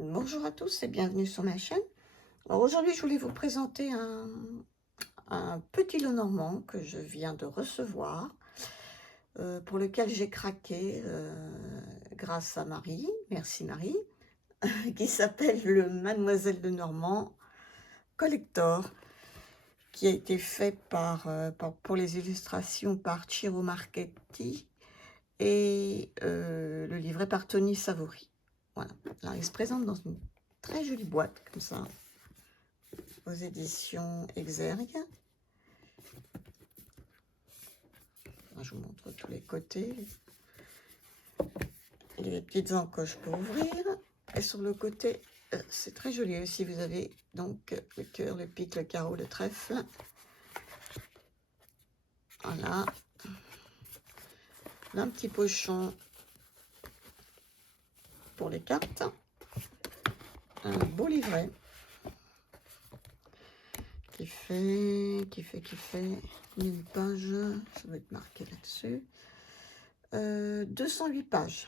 Bonjour à tous et bienvenue sur ma chaîne. Alors aujourd'hui, je voulais vous présenter un petit Lenormand que je viens de recevoir, pour lequel j'ai craqué grâce à Marie, merci Marie, qui s'appelle le Mademoiselle Lenormand Collector, qui a été fait pour les illustrations par Ciro Marchetti et le livret par Tony Savori. Voilà, alors il se présente dans une très jolie boîte comme ça, aux éditions Exergue. Je vous montre tous les côtés. Il y a des petites encoches pour ouvrir. Et sur le côté, c'est très joli aussi. Vous avez donc le cœur, le pic, le carreau, le trèfle. Voilà. Un petit pochon pour les cartes. Un beau livret qui fait 1000 pages. Ça va être marqué là-dessus. 208 pages.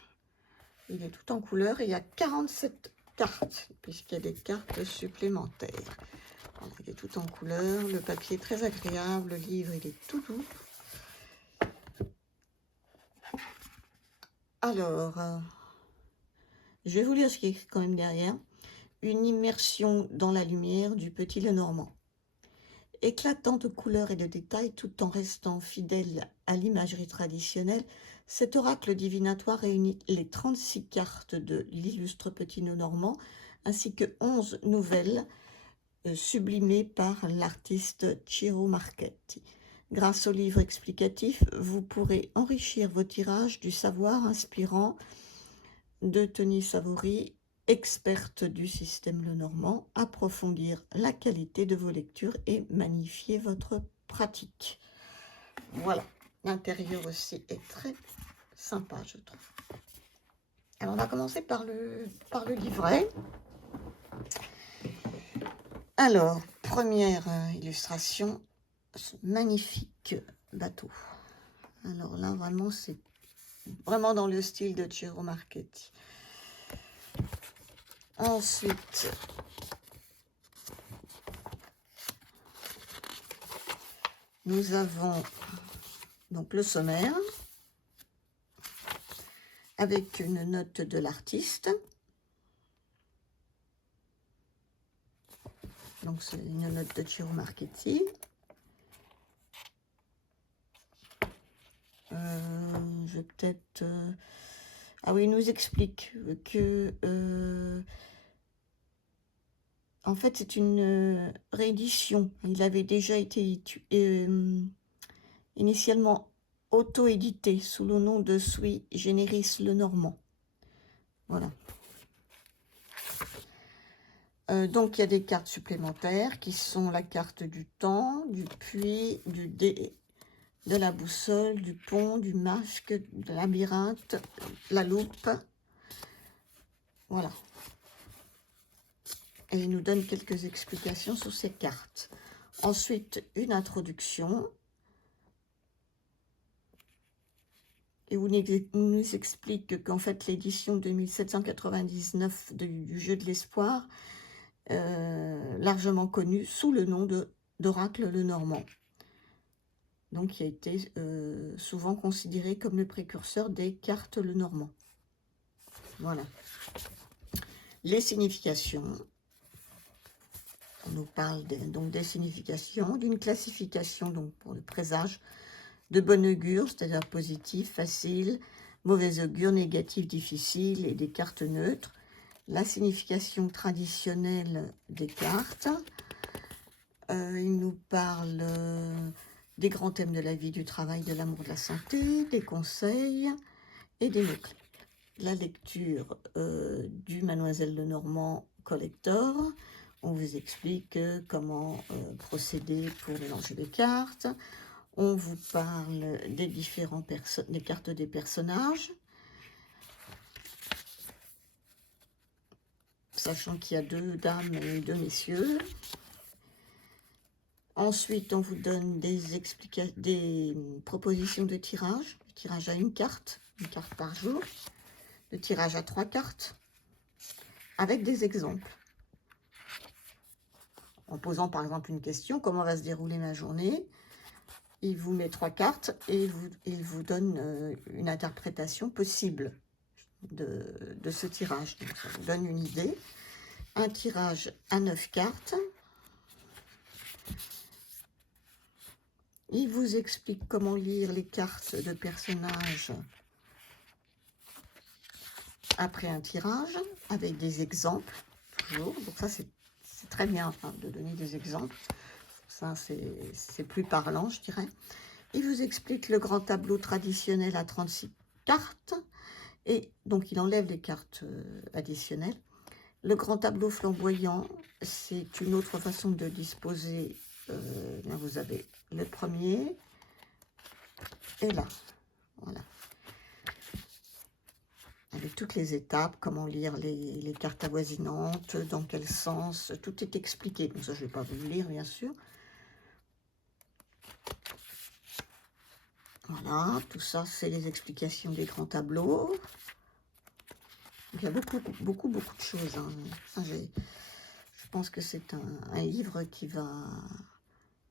Il est tout en couleur et il y a 47 cartes, puisqu'il y a des cartes supplémentaires. Voilà, il est tout en couleur, le papier est très agréable, le livre il est tout doux. Alors, je vais vous lire ce qui est quand même derrière. Une immersion dans la lumière du petit Lenormand. Éclatant de couleurs et de détails tout en restant fidèle à l'imagerie traditionnelle, cet oracle divinatoire réunit les 36 cartes de l'illustre petit Lenormand ainsi que 11 nouvelles sublimées par l'artiste Ciro Marchetti. Grâce au livre explicatif, vous pourrez enrichir vos tirages du savoir inspirant de Tony Savori, experte du système Lenormand, approfondir la qualité de vos lectures et magnifier votre pratique. Voilà, l'intérieur aussi est très sympa, je trouve. Alors on va commencer par le livret. Alors, première illustration, ce magnifique bateau. Alors là, vraiment, c'est vraiment dans le style de Ciro Marchetti. Ensuite, nous avons donc le sommaire avec une note de l'artiste. Donc c'est une note de Ciro Marchetti. Je vais peut-être... Ah oui, il nous explique que... en fait, c'est une réédition. Il avait déjà été initialement auto-édité sous le nom de Sui Generis Lenormand. Voilà. Donc, il y a des cartes supplémentaires qui sont la carte du temps, du puits, du dé, de la boussole, du pont, du masque, de labyrinthe, la loupe. Voilà. Et il nous donne quelques explications sur ces cartes. Ensuite, une introduction. Et où il nous explique qu'en fait, l'édition 2799 du Jeu de l'Espoir, largement connue sous le nom d'Oracle Lenormand. Donc, qui a été souvent considéré comme le précurseur des cartes Lenormand. Voilà. Les significations. On nous parle donc des significations, d'une classification donc pour le présage de bon augure, c'est-à-dire positif, facile, mauvais augure, négatif, difficile, et des cartes neutres. La signification traditionnelle des cartes. Il nous parle des grands thèmes de la vie, du travail, de l'amour, de la santé, des conseils et des mots-clés. La lecture du Mademoiselle Lenormand Collector. On vous explique comment procéder pour mélanger les cartes. On vous parle des différentes des cartes des personnages. Sachant qu'il y a 2 dames et 2 messieurs. Ensuite, on vous donne des propositions de tirage. Le tirage à une carte par jour. Le tirage à 3 cartes. avec des exemples. En posant par exemple une question, comment va se dérouler ma journée? Il vous met 3 cartes et il vous donne une interprétation possible de ce tirage. Donc, ça vous donne une idée. Un tirage à 9 cartes. Il vous explique comment lire les cartes de personnages après un tirage, avec des exemples, toujours. Donc ça, c'est très bien de donner des exemples. Ça, c'est plus parlant, je dirais. Il vous explique le grand tableau traditionnel à 36 cartes. Et donc, il enlève les cartes additionnelles. Le grand tableau flamboyant, c'est une autre façon de disposer. Là, vous avez le premier. Et là, voilà. Avec toutes les étapes, comment lire les cartes avoisinantes, dans quel sens, tout est expliqué. Donc ça, je ne vais pas vous le lire, bien sûr. Voilà, tout ça, c'est les explications des grands tableaux. Il y a beaucoup de choses. Hein. Ça, je pense que c'est un livre qui va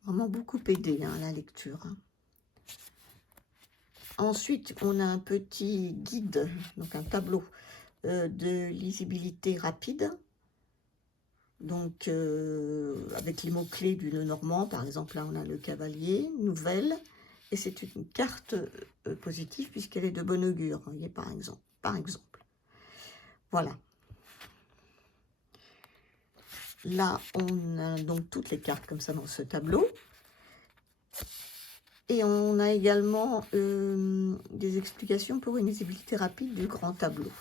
vraiment beaucoup aider à la lecture. Hein. Ensuite, on a un petit guide, donc un tableau de lisibilité rapide. Donc, avec les mots-clés du Lenormand, par exemple, là, on a le cavalier, nouvelle, et c'est une carte positive puisqu'elle est de bon augure, vous voyez, par exemple. Voilà. Là, on a donc toutes les cartes comme ça dans ce tableau. Et on a également des explications pour une lisibilité rapide du grand tableau.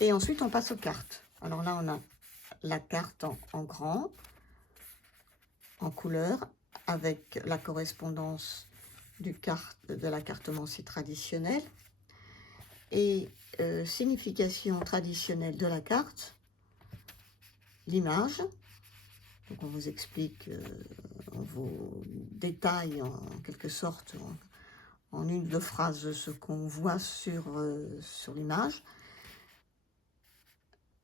Et ensuite, on passe aux cartes. Alors là, on a la carte en grand, en couleur, avec la correspondance de la cartomancie traditionnelle et signification traditionnelle de la carte, l'image. Donc on vous explique, on vous détaille en quelque sorte en une ou deux phrases ce qu'on voit sur l'image.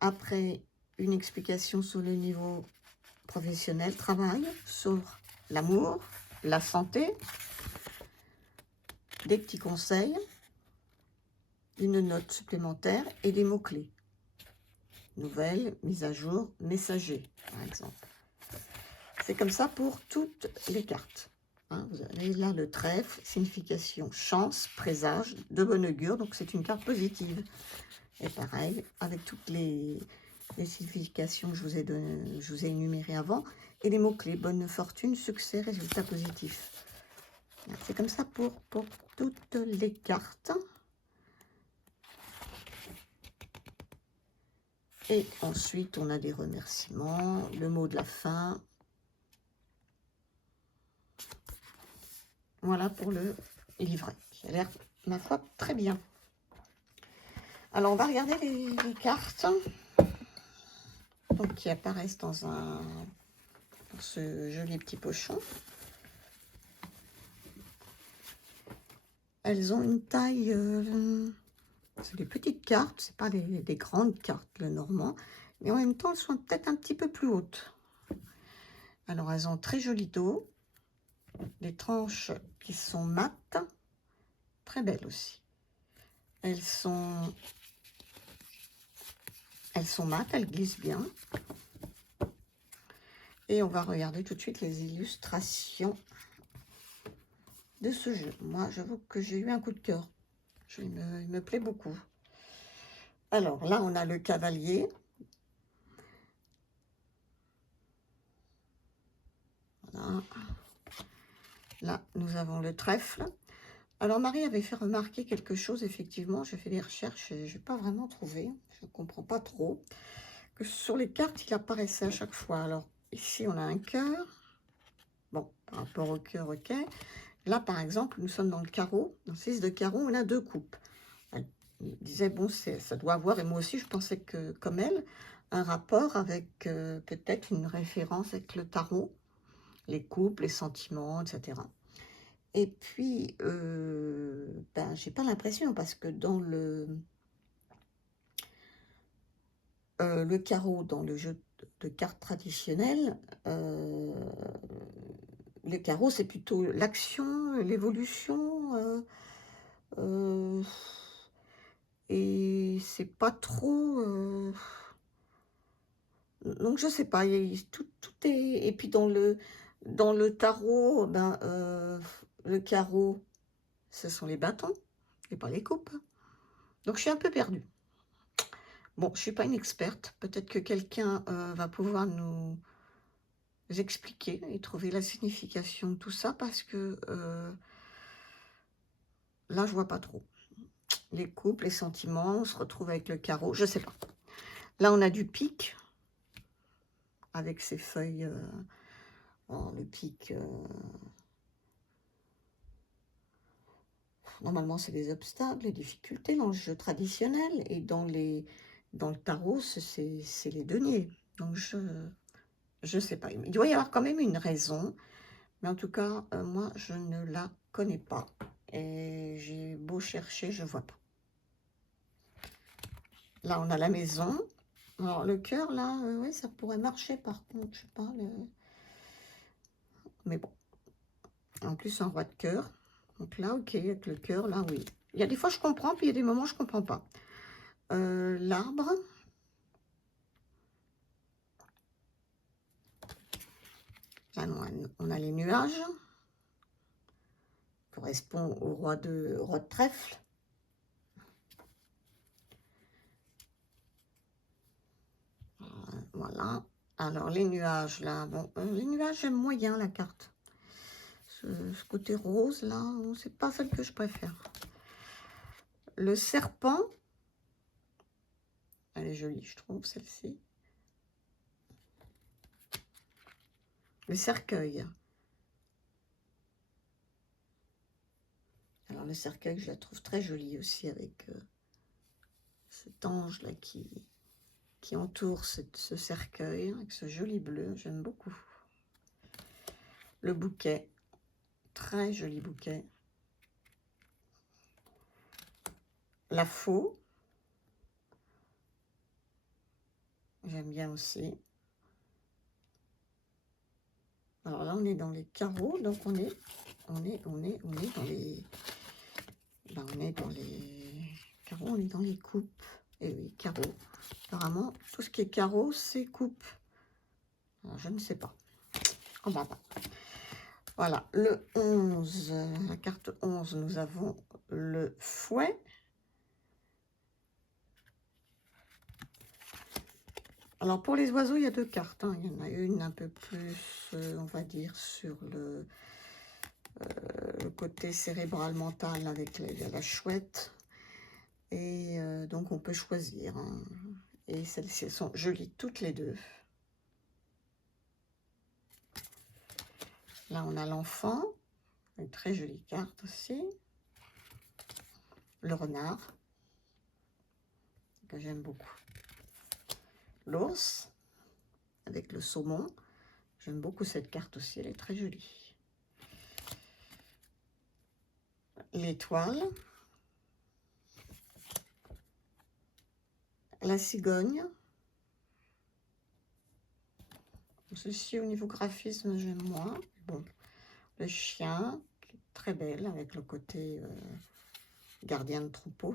Après, une explication sur le niveau professionnel, travail, sur l'amour, la santé, des petits conseils, une note supplémentaire et des mots-clés. Nouvelle, mise à jour, messager, par exemple. C'est comme ça pour toutes les cartes. Hein, vous avez là le trèfle, signification chance, présage, de bon augure, donc c'est une carte positive. Et pareil, avec toutes les significations que je vous ai énumérées avant, et les mots-clés, bonne fortune, succès, résultat positif. C'est comme ça pour toutes les cartes. Et ensuite, on a des remerciements, le mot de la fin. Voilà pour le livret, qui a l'air, ma foi, très bien. Alors, on va regarder les cartes donc, qui apparaissent dans ce joli petit pochon. Elles ont une taille, c'est des petites cartes, c'est pas des grandes cartes, le normand, mais en même temps, elles sont peut-être un petit peu plus hautes. Alors, elles ont très joli dos, des tranches qui sont mates, très belles aussi. Elles sont mates, elles glissent bien. Et on va regarder tout de suite les illustrations de ce jeu. Moi, j'avoue que j'ai eu un coup de cœur. Il me plaît beaucoup. Alors, là, on a le cavalier. Voilà. Là, nous avons le trèfle. Alors, Marie avait fait remarquer quelque chose, effectivement. J'ai fait des recherches et je n'ai pas vraiment trouvé. Je ne comprends pas trop. Que sur les cartes, il apparaissait à chaque fois. Alors, ici, on a un cœur. Bon, par rapport au cœur, ok. Là, par exemple, nous sommes dans le carreau. Dans le 6 de carreau, on a 2 coupes. Elle disait, bon, ça doit avoir, et moi aussi, je pensais que, comme elle, un rapport avec peut-être une référence avec le tarot, les couples, les sentiments, etc. Et puis, ben, j'ai pas l'impression, parce que dans le carreau dans le jeu de cartes traditionnel, le carreau, c'est plutôt l'action, l'évolution, et c'est pas trop... donc je sais pas, tout est... Et puis dans le tarot, ben, le carreau, ce sont les bâtons et pas les coupes. Donc je suis un peu perdue. Bon, je suis pas une experte, peut-être que quelqu'un va pouvoir nous expliquer et trouver la signification de tout ça, parce que là, je vois pas trop. Les couples, les sentiments, on se retrouve avec le carreau, je sais pas. Là, on a du pic, avec ses feuilles, le pic, normalement, c'est des obstacles, les difficultés dans le jeu traditionnel, et dans le tarot, c'est les deniers. Donc, je sais pas. Il doit y avoir quand même une raison, mais en tout cas, moi, je ne la connais pas. Et j'ai beau chercher, je vois pas. Là, on a la maison. Alors, le cœur, là, oui, ça pourrait marcher, par contre, je sais pas. Mais bon. En plus, un roi de cœur. Donc là, ok, avec le cœur, là, oui. Il y a des fois, je comprends, puis il y a des moments, je comprends pas. L'arbre. Là, on a les nuages. Correspond au roi de trèfle. Voilà. Alors, les nuages, là, bon, les nuages, j'aime moyen la carte. Ce côté rose, là, c'est pas celle que je préfère. Le serpent, elle est jolie, je trouve, celle-ci. Le cercueil. Alors, le cercueil, je la trouve très jolie aussi, avec cet ange-là qui entoure ce cercueil, avec ce joli bleu, j'aime beaucoup. Le bouquet, très joli bouquet. La faux, j'aime bien aussi. Alors là, on est dans les carreaux, donc on est dans les... Là, on est dans les carreaux, on est dans les coupes. Et oui, carreaux. Apparemment, tout ce qui est carreaux, c'est coupe. Alors, je ne sais pas. On va pas. Voilà, le 11, la carte 11, nous avons le fouet. Alors, pour les oiseaux, il y a deux cartes. Hein. Il y en a une un peu plus, on va dire, sur le côté cérébral mental avec la chouette. Et donc, on peut choisir. Hein. Et celles-ci, elles sont jolies toutes les deux. Là, on a l'enfant. Une très jolie carte aussi. Le renard, que j'aime beaucoup. L'ours, avec le saumon. J'aime beaucoup cette carte aussi, elle est très jolie. L'étoile. La cigogne. Ceci, au niveau graphisme, j'aime moins. Bon, le chien, qui est très belle, avec le côté gardien de troupeau.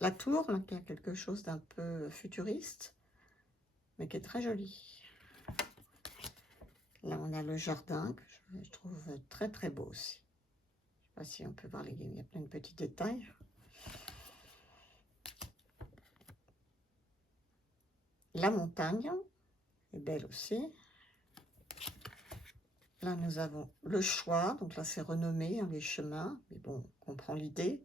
La tour, là, qui a quelque chose d'un peu futuriste, mais qui est très jolie. Là, on a le jardin, que je trouve très très beau aussi. Je ne sais pas si on peut voir, il y a plein de petits détails. La montagne est belle aussi. Là, nous avons le choix. Donc là, c'est renommé, hein, les chemins. Mais bon, on comprend l'idée.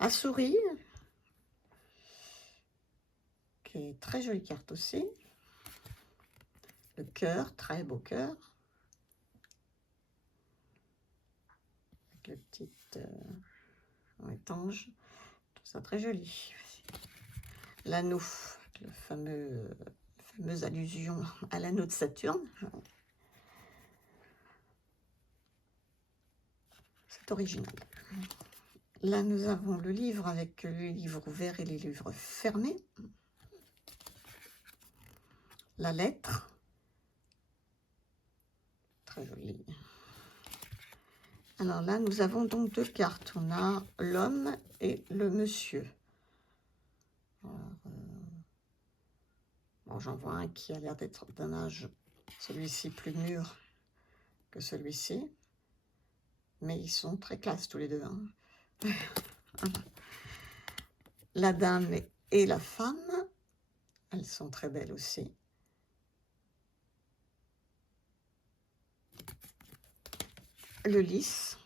La souris, qui est très jolie carte aussi. Le cœur, très beau cœur. Avec le petit étange. Tout ça très joli. L'anneau, le fameuse allusion à l'anneau de Saturne. originale. Là, nous avons le livre avec les livres ouverts et les livres fermés. La lettre. Très jolie. Alors là, nous avons donc deux cartes. On a l'homme et le monsieur. Bon, j'en vois un qui a l'air d'être d'un âge, celui-ci plus mûr que celui-ci. Mais ils sont très classe tous les deux. Hein. La dame et la femme, elles sont très belles aussi. Le lys,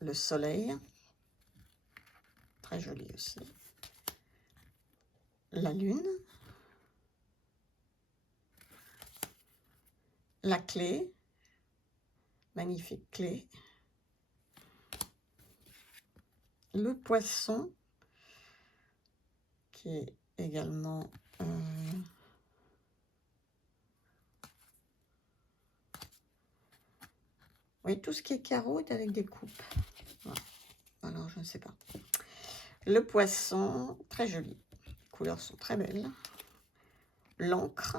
le soleil, très joli aussi. La lune, la clé, magnifique clé. Le poisson, qui est également oui, tout ce qui est carreau est avec des coupes. Voilà. Alors, je ne sais pas. Le poisson, très joli. Les couleurs sont très belles. L'encre.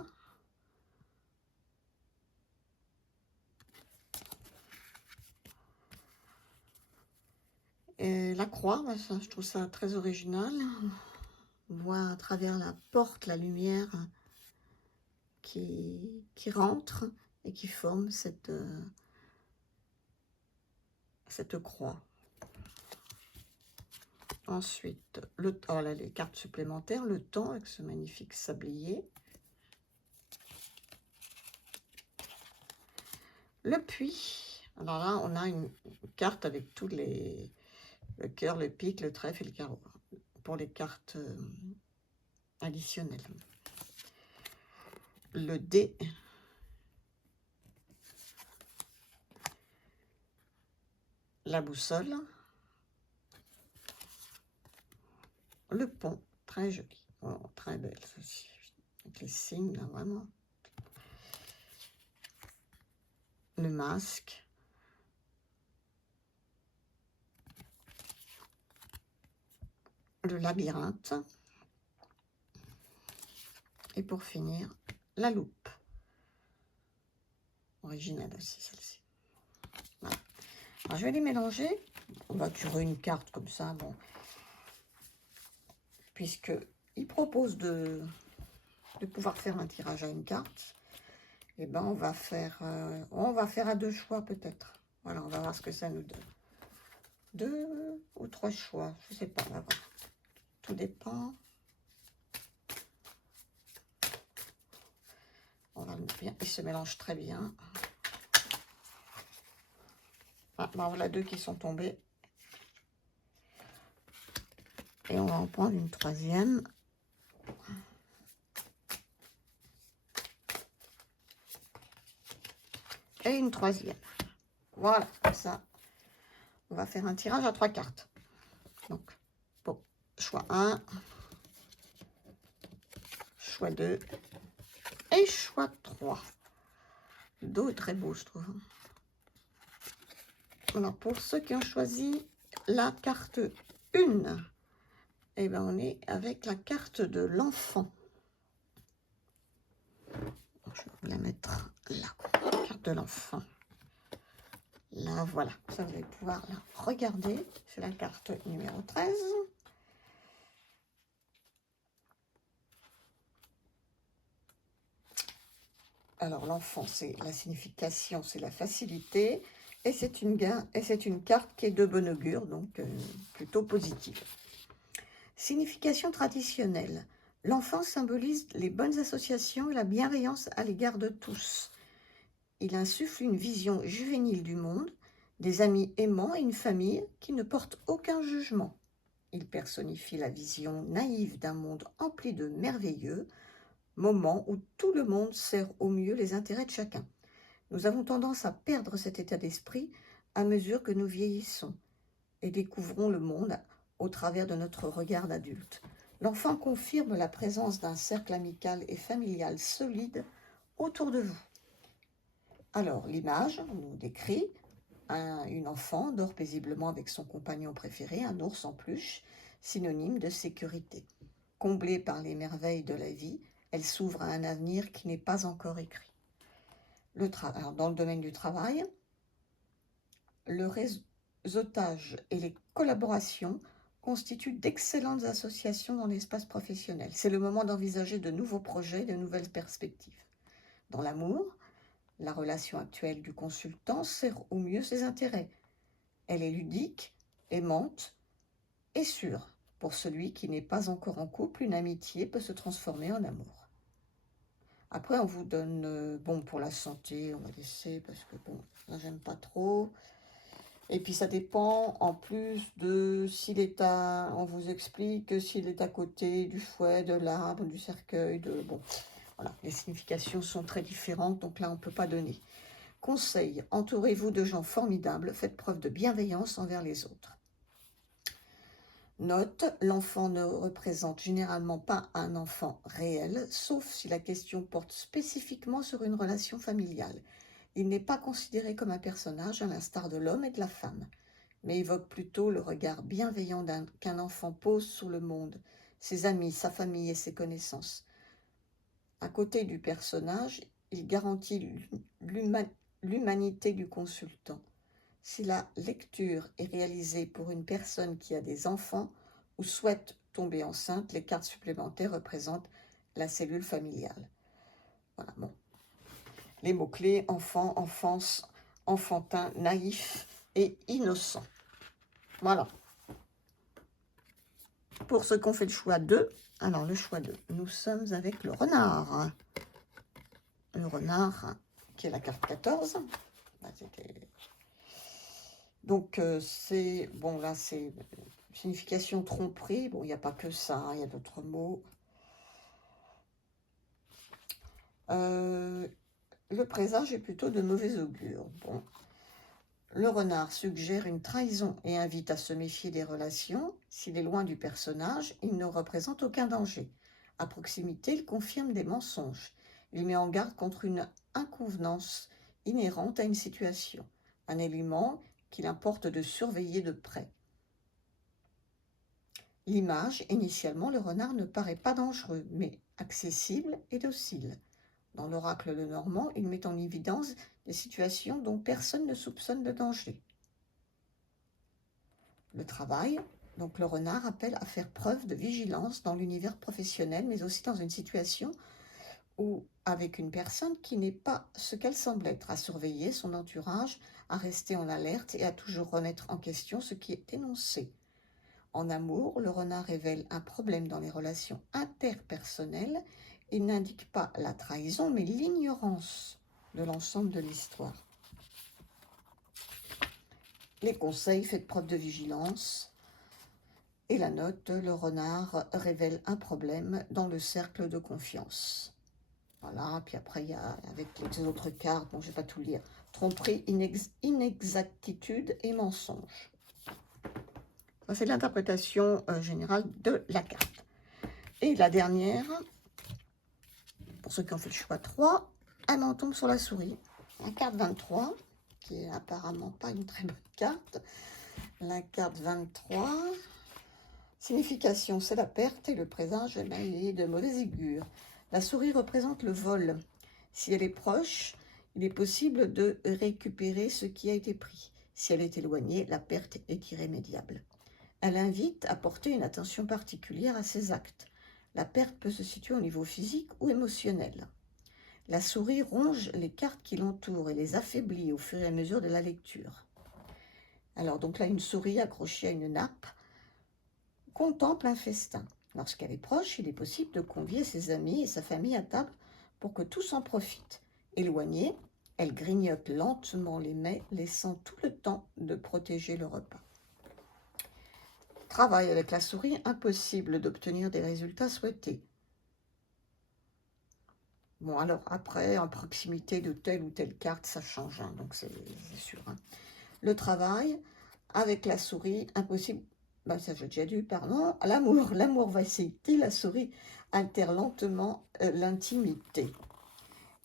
Et la croix, bah ça, je trouve ça très original. On voit à travers la porte la lumière qui rentre et qui forme cette croix. Ensuite, oh là, les cartes supplémentaires, le temps avec ce magnifique sablier. Le puits. Alors là, on a une carte avec tous les... le cœur, le pic, le trèfle et le carreau. Pour les cartes additionnelles. Le dé. La boussole. Le pont, très joli. Oh, très belle ceci. Avec les signes, là, vraiment. Le masque. Le labyrinthe. Et pour finir, la loupe. Originale aussi, celle-ci. Voilà. Alors, je vais les mélanger. On va tirer une carte comme ça, bon. Puisque il propose de pouvoir faire un tirage à une carte. Et ben on va faire à deux choix peut-être. Voilà, on va voir ce que ça nous donne. 2 ou 3 choix, je sais pas, on va voir. Tout dépend. On va le mettre bien, il se mélange très bien. Ah, ben voilà 2 qui sont tombés. Et on va en prendre une troisième. Et une troisième. Voilà, comme ça. On va faire un tirage à 3 cartes. Donc, bon, choix 1, choix 2 et choix 3. Dos est très beau, je trouve. Alors, pour ceux qui ont choisi la carte 1, eh ben, on est avec la carte de l'enfant. Je vais vous la mettre là, la carte de l'enfant. Là, voilà. Ça, vous allez pouvoir la regarder. C'est la carte numéro 13. Alors, l'enfant, c'est la signification, c'est la facilité. Et c'est une carte qui est de bon augure, donc plutôt positive. Signification traditionnelle. L'enfant symbolise les bonnes associations et la bienveillance à l'égard de tous. Il insuffle une vision juvénile du monde, des amis aimants et une famille qui ne porte aucun jugement. Il personnifie la vision naïve d'un monde empli de merveilleux, moments où tout le monde sert au mieux les intérêts de chacun. Nous avons tendance à perdre cet état d'esprit à mesure que nous vieillissons et découvrons le monde au travers de notre regard d'adulte. L'enfant confirme la présence d'un cercle amical et familial solide autour de vous. Alors, l'image nous décrit une enfant dort paisiblement avec son compagnon préféré, un ours en peluche, synonyme de sécurité. Comblée par les merveilles de la vie, elle s'ouvre à un avenir qui n'est pas encore écrit. Alors, dans le domaine du travail, le réseautage et les collaborations constituent d'excellentes associations dans l'espace professionnel. C'est le moment d'envisager de nouveaux projets, de nouvelles perspectives. Dans l'amour, la relation actuelle du consultant sert au mieux ses intérêts. Elle est ludique, aimante et sûre. Pour celui qui n'est pas encore en couple, une amitié peut se transformer en amour. Après, on vous donne, bon, pour la santé, on va laisser, parce que bon, là, j'aime pas trop. Et puis, ça dépend, en plus de s'il est on vous explique que s'il est à côté du fouet, de l'arbre, du cercueil, bon, voilà, les significations sont très différentes, donc là, on ne peut pas donner. Conseil, entourez-vous de gens formidables, faites preuve de bienveillance envers les autres. Note, l'enfant ne représente généralement pas un enfant réel, sauf si la question porte spécifiquement sur une relation familiale. Il n'est pas considéré comme un personnage à l'instar de l'homme et de la femme, mais évoque plutôt le regard bienveillant qu'un enfant pose sur le monde, ses amis, sa famille et ses connaissances. À côté du personnage, il garantit l'humanité du consultant. Si la lecture est réalisée pour une personne qui a des enfants ou souhaite tomber enceinte, les cartes supplémentaires représentent la cellule familiale. Voilà, bon. Les mots-clés, enfant, enfance, enfantin, naïf et innocent. Voilà. Pour ceux qui ont fait le choix 2, alors le choix 2, nous sommes avec le renard. Le renard, qui est la carte 14. Donc, c'est, bon, là, c'est signification tromperie. Bon, il n'y a pas que ça, il y a d'autres mots. Le présage est plutôt de mauvais augure. Bon. Le renard suggère une trahison et invite à se méfier des relations. S'il est loin du personnage, il ne représente aucun danger. À proximité, il confirme des mensonges. Il met en garde contre une inconvenance inhérente à une situation, un élément qu'il importe de surveiller de près. L'image, initialement, le renard ne paraît pas dangereux, mais accessible et docile. Dans l'oracle de Normand, il met en évidence des situations dont personne ne soupçonne le danger. Le travail, donc le renard appelle à faire preuve de vigilance dans l'univers professionnel, mais aussi dans une situation ou avec une personne qui n'est pas ce qu'elle semble être, à surveiller son entourage, à rester en alerte et à toujours remettre en question ce qui est énoncé. En amour, le renard révèle un problème dans les relations interpersonnelles. Il n'indique pas la trahison, mais l'ignorance de l'ensemble de l'histoire. Les conseils, faites preuve de vigilance. Et la note, le renard révèle un problème dans le cercle de confiance. Voilà, puis après, il y a, avec les autres cartes, bon, je ne vais pas tout lire, tromperie, inexactitude et mensonge. C'est l'interprétation générale de la carte. Et la dernière, pour ceux qui ont fait le choix 3, on tombe sur la souris. La carte 23, qui est apparemment pas une très bonne carte. La carte 23, signification, c'est la perte et le présage est de mauvais augure. La souris représente le vol. Si elle est proche, il est possible de récupérer ce qui a été pris. Si elle est éloignée, la perte est irrémédiable. Elle invite à porter une attention particulière à ses actes. La perte peut se situer au niveau physique ou émotionnel. La souris ronge les cartes qui l'entourent et les affaiblit au fur et à mesure de la lecture. Alors donc là, une souris accrochée à une nappe contemple un festin. Lorsqu'elle est proche, il est possible de convier ses amis et sa famille à table pour que tous en profitent. Éloignée, elle grignote lentement les mets, laissant tout le temps de protéger le repas. Travail avec la souris, impossible d'obtenir des résultats souhaités. Bon, alors après, en proximité de telle ou telle carte, ça change, hein, donc c'est sûr. Hein. Le travail avec la souris, impossible. Ben, ça j'ai déjà dit, pardon. L'amour va s'éteindre, la souris altère lentement l'intimité.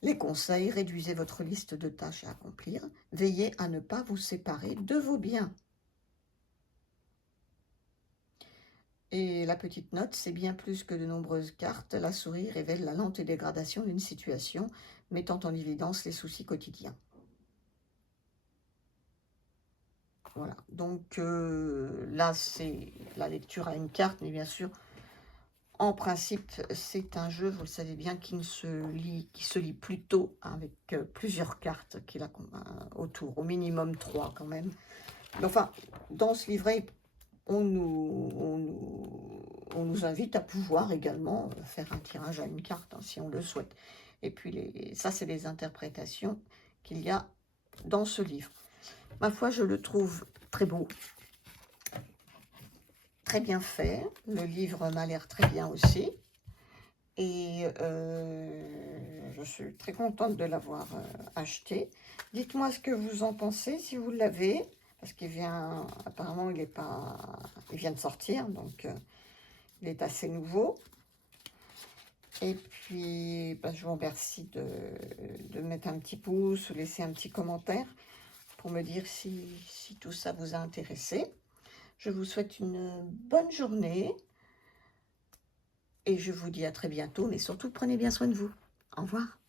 Les conseils, réduisez votre liste de tâches à accomplir. Veillez à ne pas vous séparer de vos biens. Et la petite note, c'est bien plus que de nombreuses cartes. La souris révèle la lente dégradation d'une situation, mettant en évidence les soucis quotidiens. Voilà, donc là, c'est la lecture à une carte, mais bien sûr, en principe, c'est un jeu, vous le savez bien, qui se lit plutôt avec plusieurs cartes autour, au minimum 3 quand même. Mais enfin, dans ce livret, on nous invite à pouvoir également faire un tirage à une carte, hein, si on le souhaite. Et puis, ça, c'est les interprétations qu'il y a dans ce livre. Ma foi, je le trouve très beau, très bien fait. Le livre m'a l'air très bien aussi. Et je suis très contente de l'avoir acheté. Dites-moi ce que vous en pensez, si vous l'avez. Parce qu'il vient, apparemment, il vient de sortir, donc il est assez nouveau. Et puis, bah, je vous remercie de mettre un petit pouce ou laisser un petit commentaire pour me dire si tout ça vous a intéressé. Je vous souhaite une bonne journée et je vous dis à très bientôt, mais surtout prenez bien soin de vous. Au revoir.